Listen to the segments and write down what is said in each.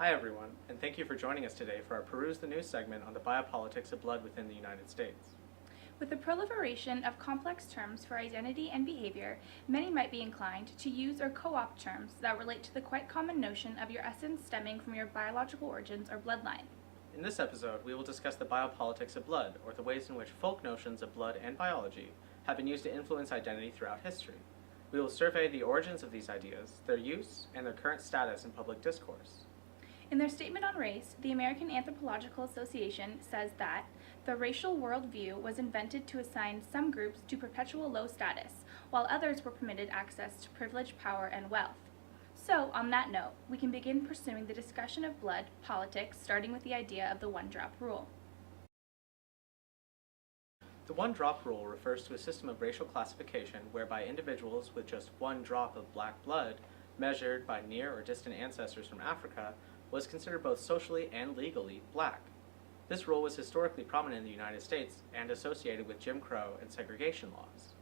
Hi everyone, and thank you for joining us today for our Peruse the News segment on the biopolitics of blood within the United States. With the proliferation of complex terms for identity and behavior, many might be inclined to use or co-opt terms that relate to the quite common notion of your essence stemming from your biological origins or bloodline. In this episode, we will discuss the biopolitics of blood, or the ways in which folk notions of blood and biology have been used to influence identity throughout history. We will survey the origins of these ideas, their use, and their current status in public discourse. In their statement on race, the American Anthropological Association says that the racial worldview was invented to assign some groups to perpetual low status, while others were permitted access to privilege, power, and wealth. So, on that note, we can begin pursuing the discussion of blood politics, starting with the idea of the OneDrop Rule. The OneDrop Rule refers to a system of racial classification whereby individuals with just one drop of black blood, measured by near or distant ancestors from Africa, was considered both socially and legally black. This rule was historically prominent in the United States and associated with Jim Crow and segregation laws.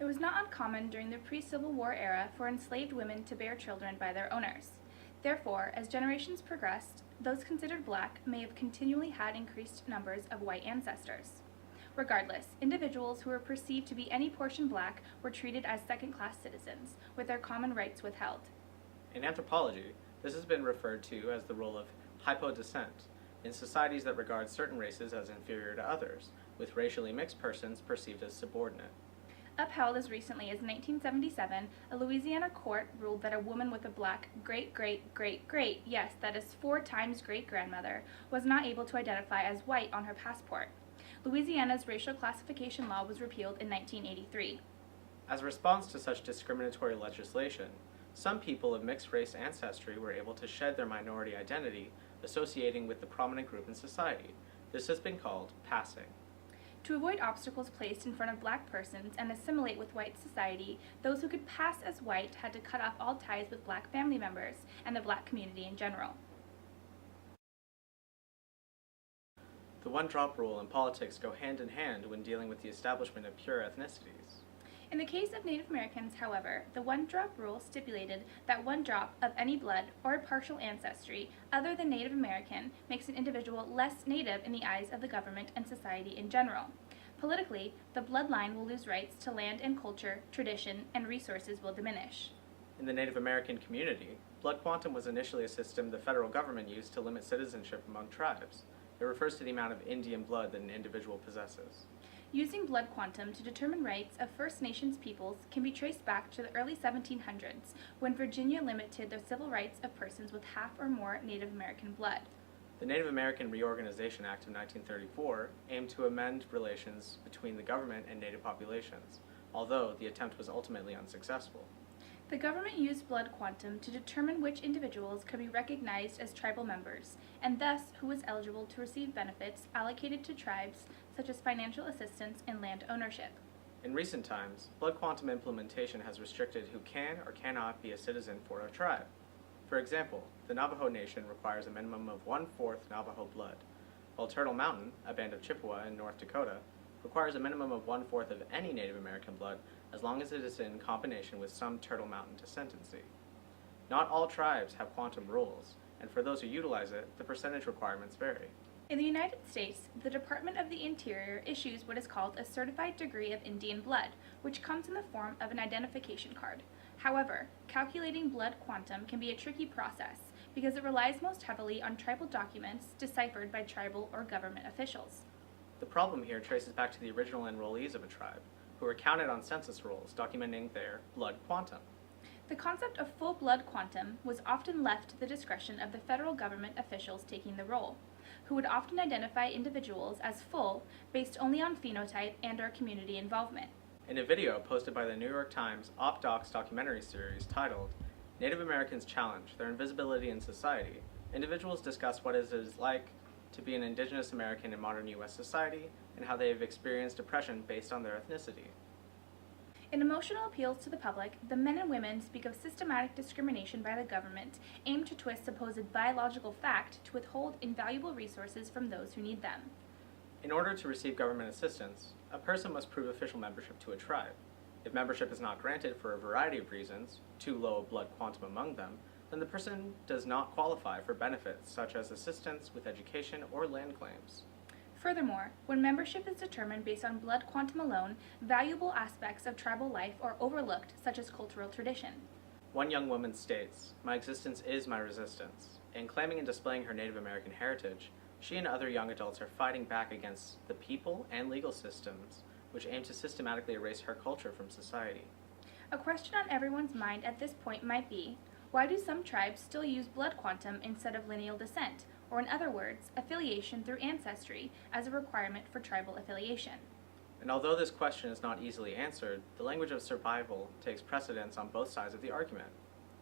It was not uncommon during the pre-Civil War era for enslaved women to bear children by their owners. Therefore, as generations progressed, those considered black may have continually had increased numbers of white ancestors. Regardless, individuals who were perceived to be any portion black were treated as second-class citizens, with their common rights withheld. In anthropology, this has been referred to as the role of hypodescent in societies that regard certain races as inferior to others, with racially mixed persons perceived as subordinate. Upheld as recently as 1977, a Louisiana court ruled that a woman with a black great-great-great-great, yes, that is 4 times great-grandmother, was not able to identify as white on her passport. Louisiana's racial classification law was repealed in 1983. As a response to such discriminatory legislation, some people of mixed race ancestry were able to shed their minority identity, associating with the prominent group in society. This has been called passing. To avoid obstacles placed in front of black persons and assimilate with white society, those who could pass as white had to cut off all ties with black family members and the black community in general. The one-drop rule and politics go hand in hand when dealing with the establishment of pure ethnicities. In the case of Native Americans, however, the one-drop rule stipulated that one drop of any blood or partial ancestry other than Native American makes an individual less Native in the eyes of the government and society in general. Politically, the bloodline will lose rights to land and culture, tradition, and resources will diminish. In the Native American community, Bloodquantum was initially a system the federal government used to limit citizenship among tribes. It refers to the amount of Indian blood that an individual possesses. Using Bloodquantum to determine rights of First Nations peoples can be traced back to the early 1700s, when Virginia limited the civil rights of persons with half or more Native American blood. The Native American Reorganization Act of 1934 aimed to amend relations between the government and Native populations, although the attempt was ultimately unsuccessful. The government used Bloodquantum to determine which individuals could be recognized as tribal members, and thus who was eligible to receive benefits allocated to tribes, such as financial assistance and land ownership. In recent times, Bloodquantum implementation has restricted who can or cannot be a citizen for a tribe. For example, the Navajo Nation requires a minimum of 1/4 Navajo blood, while Turtle Mountain, a band of Chippewa in North Dakota, requires a minimum of 1/4 of any Native American blood as long as it is in combination with some Turtle Mountain descendancy. Not all tribes have quantum rules, and for those who utilize it, the percentage requirements vary. In the United States, the Department of the Interior issues what is called a certified degree of Indian blood, which comes in the form of an identification card. However, calculating blood quantum can be a tricky process because it relies most heavily on tribal documents deciphered by tribal or government officials. The problem here traces back to the original enrollees of a tribe, who were counted on census rolls documenting their blood quantum. The concept of full blood quantum was often left to the discretion of the federal government officials taking the role, who would often identify individuals as full based only on phenotype and/or community involvement. In a video posted by the New York Times OpDocs documentary series titled Native Americans Challenge Their Invisibility in Society, individuals discuss what it is like to be an Indigenous American in modern U.S. society and how they have experienced oppression based on their ethnicity. In emotional appeals to the public, the men and women speak of systematic discrimination by the government aimed to twist supposed biological fact to withhold invaluable resources from those who need them. In order to receive government assistance, a person must prove official membership to a tribe. If membership is not granted for a variety of reasons, too low a blood quantum among them, then the person does not qualify for benefits such as assistance with education or land claims. Furthermore, when membership is determined based on blood quantum alone, valuable aspects of tribal life are overlooked, such as cultural tradition. One young woman states, "My existence is my resistance." In claiming and displaying her Native American heritage, she and other young adults are fighting back against the people and legal systems which aim to systematically erase her culture from society. A question on everyone's mind at this point might be, why do some tribes still use blood quantum instead of lineal descent, or in other words, affiliation through ancestry, as a requirement for tribal affiliation? And although this question is not easily answered, the language of survival takes precedence on both sides of the argument.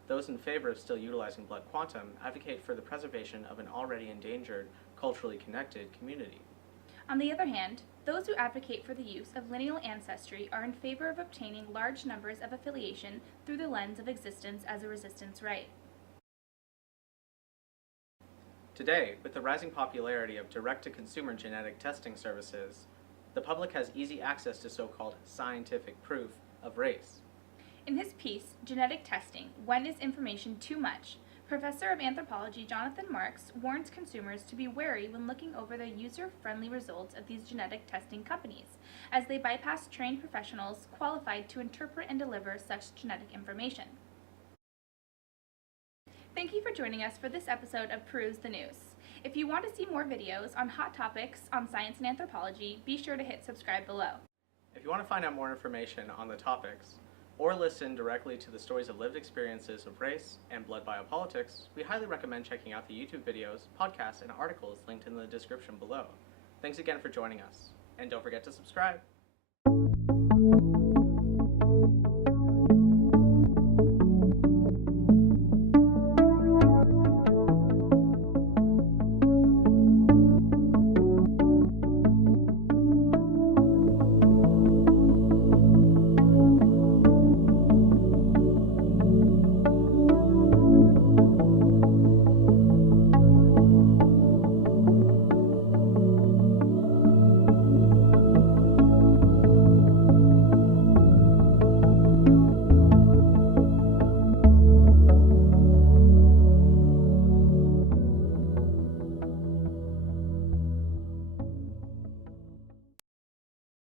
Those in favor of still utilizing blood quantum advocate for the preservation of an already endangered, culturally connected community. On the other hand, those who advocate for the use of lineal ancestry are in favor of obtaining large numbers of affiliation through the lens of existence as a resistance right. Today, with the rising popularity of direct-to-consumer genetic testing services, the public has easy access to so-called scientific proof of race. In his piece, Genetic Testing, When is Information Too Much?, Professor of Anthropology Jonathan Marks warns consumers to be wary when looking over the user-friendly results of these genetic testing companies, as they bypass trained professionals qualified to interpret and deliver such genetic information. Thank you for joining us for this episode of Peruse the News. If you want to see more videos on hot topics on science and anthropology, be sure to hit subscribe below. If you want to find out more information on the topics, or listen directly to the stories of lived experiences of race and blood biopolitics, we highly recommend checking out the YouTube videos, podcasts, and articles linked in the description below. Thanks again for joining us, and don't forget to subscribe.